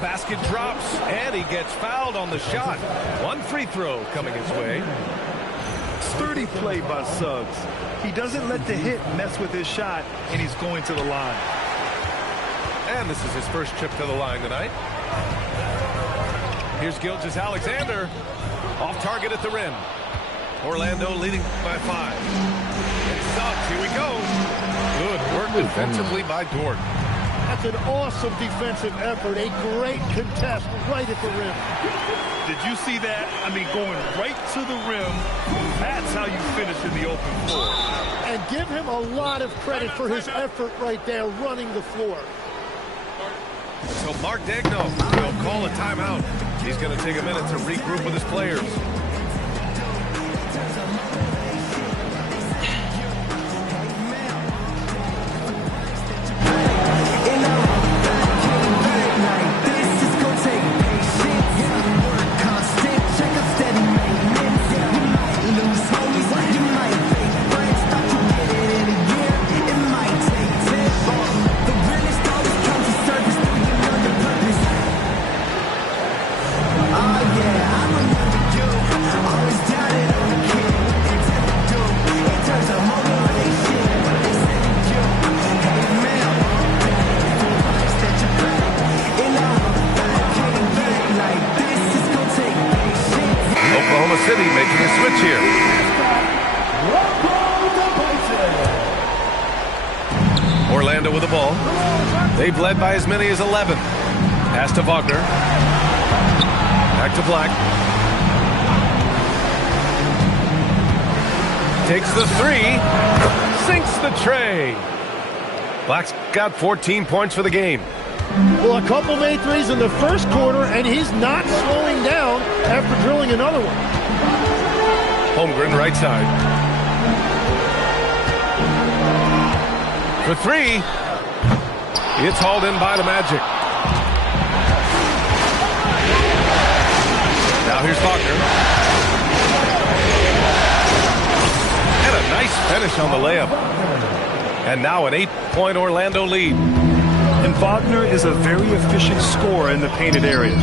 basket drops, and he gets fouled on the shot. One free throw coming his way. Sturdy play by Suggs. He doesn't let the hit mess with his shot, and he's going to the line. And this is his first trip to the line tonight. Here's Gilgeous-Alexander. Off target at the rim. Orlando leading by 5. And Suggs, here we go. Good work defensively by Dort. That's an awesome defensive effort. A great contest right at the rim. Did you see that? I mean, going right to the rim. That's how you finish in the open floor. And give him a lot of credit for his effort right there running the floor. So Mark Daigneault will call a timeout. He's going to take a minute to regroup with his players. City making a switch here. Orlando with the ball. They've led by as many as 11. Pass to Wagner. Back to Black. Takes the 3. Sinks the tray. Black's got 14 points for the game. Well, a couple made threes in the first quarter, and he's not slowing down after drilling another one. Holmgren right side. For 3. It's hauled in by the Magic. Now here's Wagner. And a nice finish on the layup. And now an 8-point Orlando lead. And Wagner is a very efficient scorer in the painted area.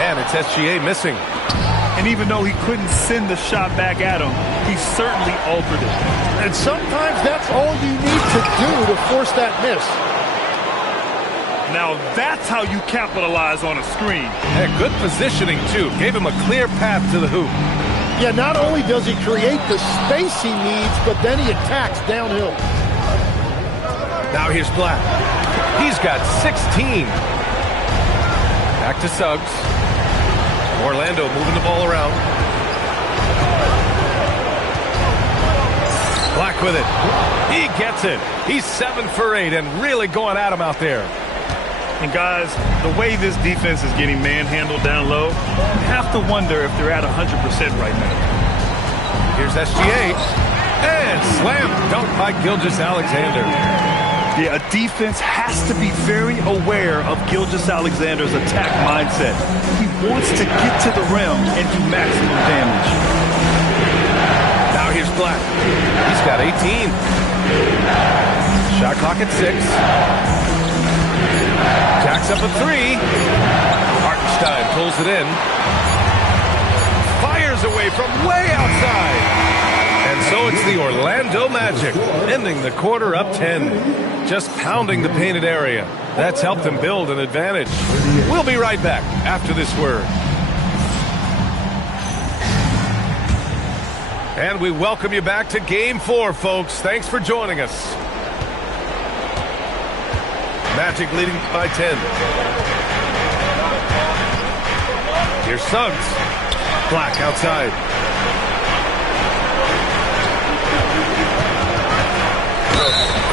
And it's SGA missing. And even though he couldn't send the shot back at him, he certainly altered it. And sometimes that's all you need to do to force that miss. Now that's how you capitalize on a screen. And good positioning, too. Gave him a clear path to the hoop. Yeah, not only does he create the space he needs, but then he attacks downhill. Now here's Black. He's got 16. Back to Suggs. Orlando moving the ball around. Black with it. He gets it. He's 7 for 8 and really going at him out there. And guys, the way this defense is getting manhandled down low, you have to wonder if they're at 100% right now. Here's SGA. And slam dunk by Gilgeous-Alexander. Yeah, a defense has to be very aware of Gilgeous-Alexander's attack mindset. He wants to get to the rim and do maximum damage. Now here's Black. He's got 18. Shot clock at 6. Jacks up a 3. Hartenstein pulls it in. Fires away from way outside. And so it's the Orlando Magic, ending the quarter up 10. Just pounding the painted area. That's helped them build an advantage. We'll be right back after this word. And we welcome you back to Game 4, folks. Thanks for joining us. Magic leading by 10. Here's Suggs. Black outside.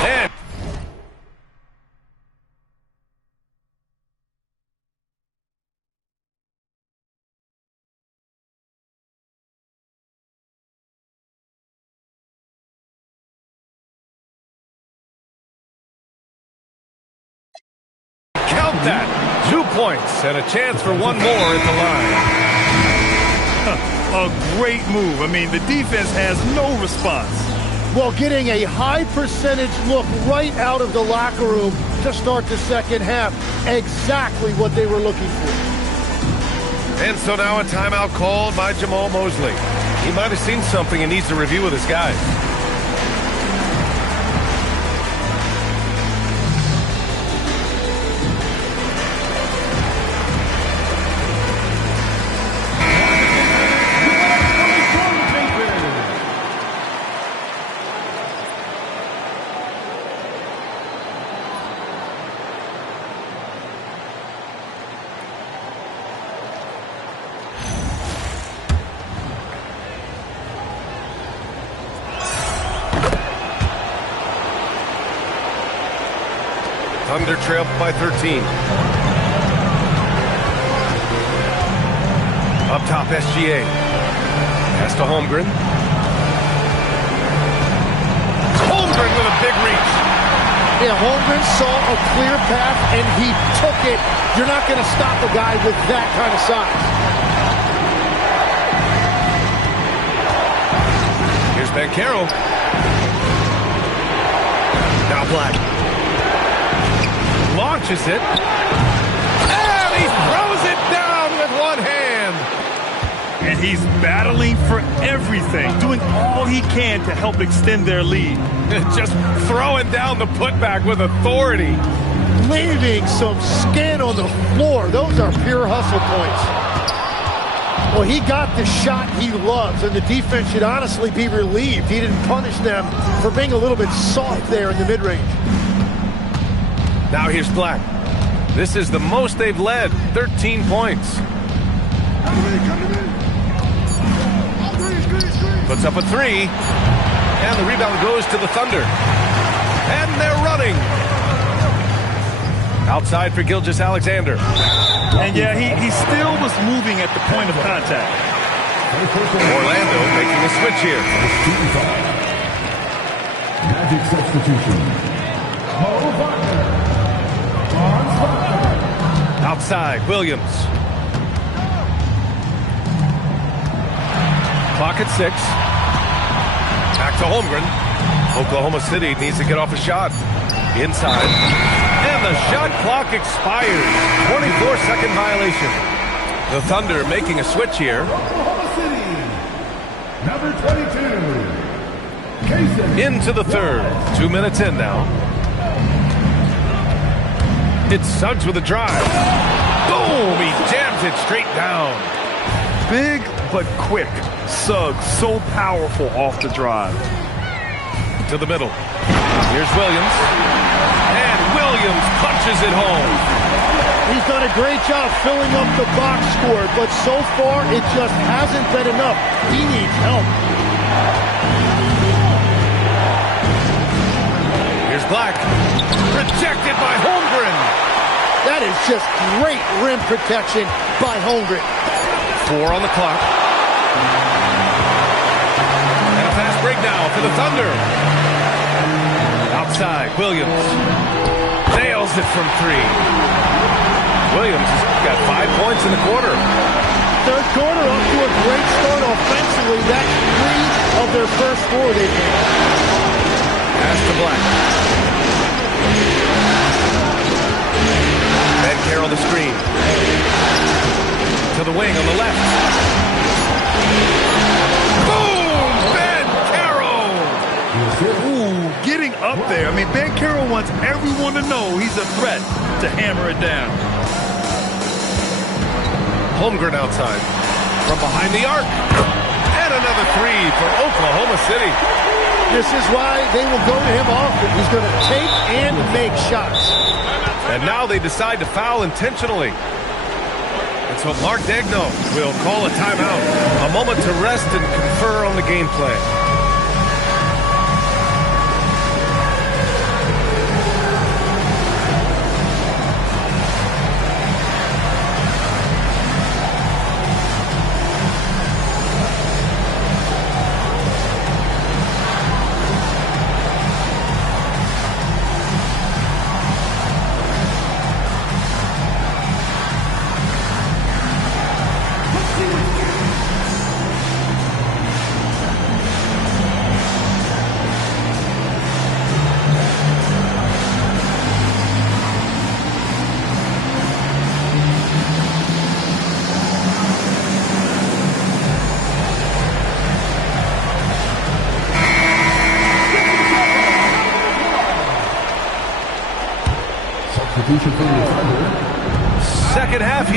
And count that. 2 points and a chance for one more at the line. A great move. I mean, the defense has no response. while getting a high percentage look right out of the locker room to start the second half. Exactly what they were looking for. And so now a timeout called by Jamal Mosley. He might have seen something and needs to review with his guys. Thunder trail by 13. Up top, SGA. Pass to Holmgren. Holmgren with a big reach. Yeah, Holmgren saw a clear path and he took it. You're not going to stop a guy with that kind of size. Here's Banchero. Now Black. Launches it. And he throws it down with one hand. And he's battling for everything, doing all he can to help extend their lead. Just throwing down the putback with authority. Leaving some skin on the floor. Those are pure hustle points. Well, he got the shot he loves, and the defense should honestly be relieved he didn't punish them for being a little bit soft there in the mid-range. Now here's Black. This is the most they've led, 13 points. Puts up a three, and the rebound goes to the Thunder. And they're running. Outside for Gilgeous-Alexander. And yeah, he still was moving at the point of contact. Orlando making a switch here. Magic substitution. Outside, Williams. Clock at 6. Back to Holmgren. Oklahoma City needs to get off a shot. Inside. And the shot clock expires. 24-second violation. The Thunder making a switch here. Oklahoma City. Number 22. Casey. Into the third. 2 minutes in now. It's Suggs with a drive. Boom! He jams it straight down. Big but quick. Suggs so powerful off the drive. To the middle. Here's Williams. And Williams punches it home. He's done a great job filling up the box score, but so far it just hasn't been enough. He needs help. Here's Black. Rejected by Holmgren. That is just great rim protection by Holmgren. 4 on the clock. And a fast break now for the Thunder. Outside, Williams. Nails it from 3. Williams has got 5 points in the quarter. Third quarter off to a great start offensively. That's 3 of their first 4 they've made. Pass to Black. Banchero the screen. To the wing on the left. Boom! Banchero! Ooh, getting up there. I mean, Banchero wants everyone to know he's a threat to hammer it down. Holmgren outside. From behind the arc. And another 3 for Oklahoma City. This is why they will go to him often. He's going to take and make shots. And now they decide to foul intentionally. And so Mark Daigneault will call a timeout. A moment to rest and confer on the game plan.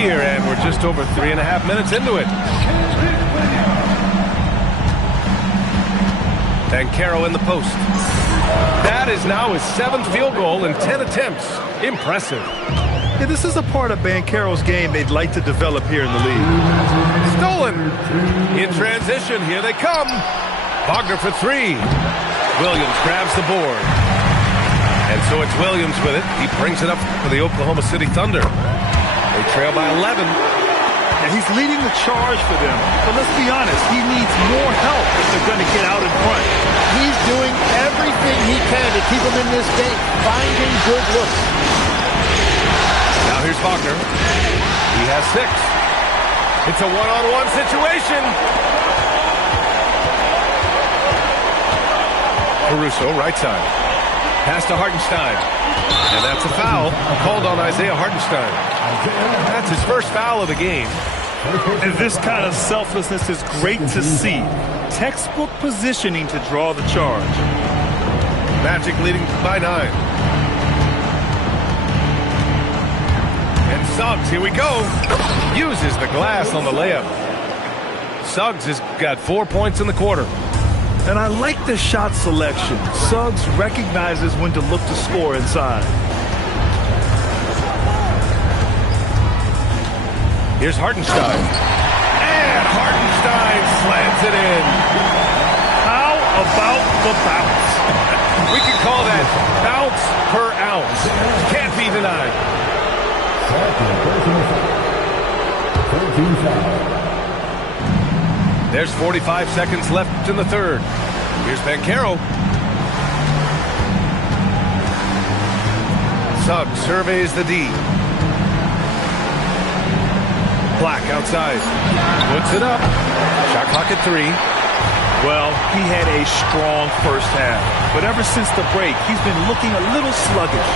here, and we're just over 3.5 minutes into it. Banchero in the post. That is now his 7th field goal in 10 attempts. Impressive. Yeah, this is a part of Banchero's game they'd like to develop here in the league. Stolen. In transition, here they come. Wagner for 3. Williams grabs the board. And so it's Williams with it. He brings it up for the Oklahoma City Thunder. They trail by 11. And he's leading the charge for them. But let's be honest, he needs more help if they're going to get out in front. He's doing everything he can to keep them in this game, finding good looks. Now here's Wagner. He has 6. It's a one-on-one situation. Caruso, right side. Pass to Hartenstein. And that's a foul called on Isaiah Hartenstein. That's his first foul of the game. And this kind of selflessness is great to see. Textbook positioning to draw the charge. Magic leading by 9. And Suggs, here we go. Uses the glass on the layup. Suggs has got 4 points in the quarter. And I like the shot selection. Suggs recognizes when to look to score inside. Here's Hartenstein. And Hartenstein slams it in. How about the bounce? We can call that bounce per ounce. Can't be denied. There's 45 seconds left in the third. Here's Banchero. Suggs surveys the D. Black outside. Puts it up. Shot clock at 3. Well, he had a strong first half. But ever since the break, he's been looking a little sluggish.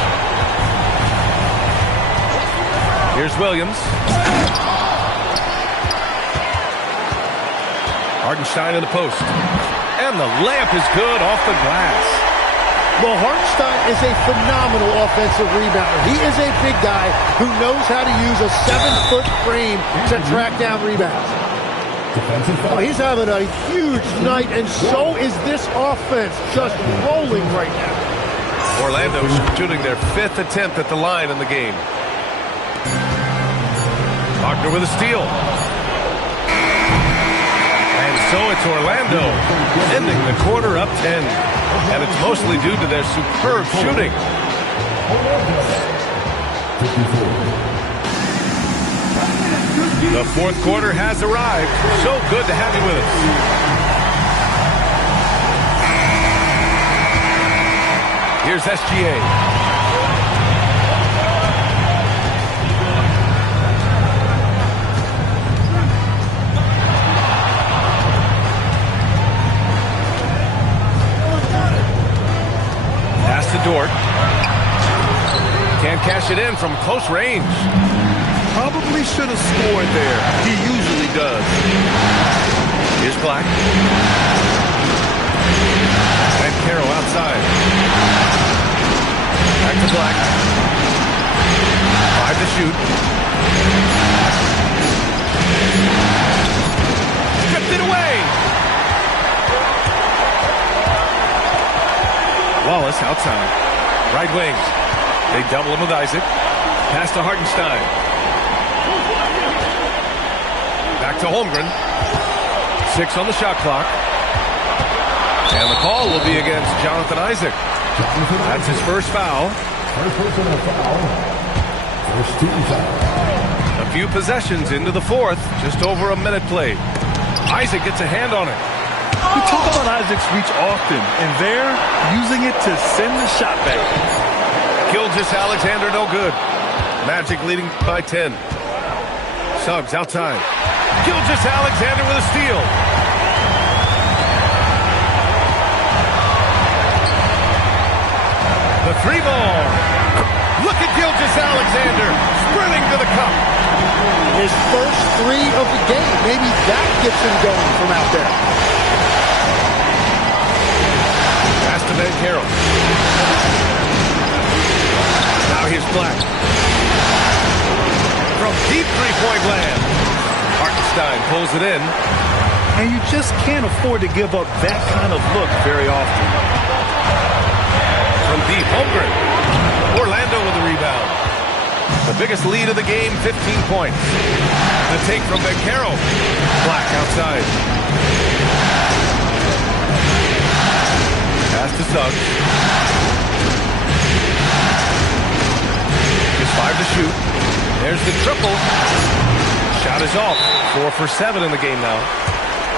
Here's Williams. Hartenstein in the post. And the layup is good off the glass. Well, Hartenstein is a phenomenal offensive rebounder. He is a big guy who knows how to use a 7-foot frame to track down rebounds. Oh, he's having a huge night, and so is this offense, just rolling right now. Orlando shooting their 5th attempt at the line in the game. Wagner with a steal. And so it's Orlando ending the quarter up 10. And it's mostly due to their superb shooting. The fourth quarter has arrived. So good to have you with us. Here's SGA. To Dort. Can't cash it in from close range. Probably should have scored there. He usually does. Here's Black. And Carroll outside. Back to Black. 5 to shoot. Stripped it away. Wallace outside. Right wing. They double him with Isaac. Pass to Hartenstein. Back to Holmgren. 6 on the shot clock. And the call will be against Jonathan Isaac. That's his first foul. A few possessions into the fourth. Just over a minute played. Isaac gets a hand on it. We talk about Isaac's reach often, and they're using it to send the shot back. Gilgeous-Alexander no good. Magic leading by 10. Suggs outside. Gilgeous-Alexander with a steal. The 3 ball. Look at Gilgeous-Alexander sprinting to the cup. His first 3 of the game. Maybe that gets him going from out there. To Banchero. Now here's Black. from deep three-point land. Hartenstein pulls it in. And you just can't afford to give up that kind of look very often. From deep, Holmgren. Orlando with the rebound. The biggest lead of the game, 15 points. The take from Banchero. Black outside. Pass to Suggs. Just 5 to shoot. There's the triple. Shot is off. 4 for 7 in the game now.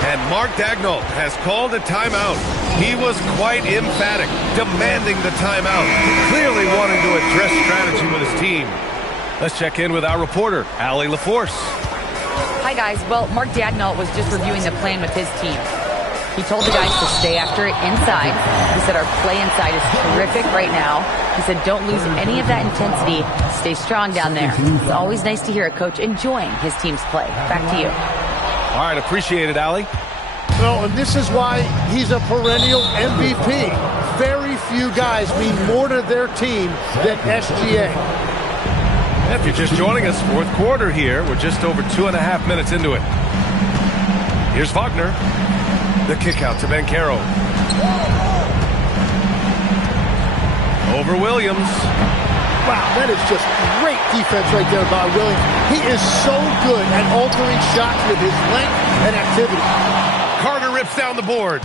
And Mark Daigneault has called a timeout. He was quite emphatic, demanding the timeout, clearly wanting to address strategy with his team. Let's check in with our reporter, Allie LaForce. Hi, guys. Well, Mark Daigneault was just reviewing the plan with his team. He told the guys to stay after it inside. He said our play inside is terrific right now. He said don't lose any of that intensity. Stay strong down there. It's always nice to hear a coach enjoying his team's play. Back to you. All right, appreciate it, Allie. Well, and this is why he's a perennial MVP. Very few guys mean more to their team than SGA. If you're just joining us, fourth quarter here. We're just over 2.5 minutes into it. Here's Wagner. The kick out to Banchero. Over Williams. Wow, that is just great defense right there by Williams. He is so good at altering shots with his length and activity. Carter rips down the board.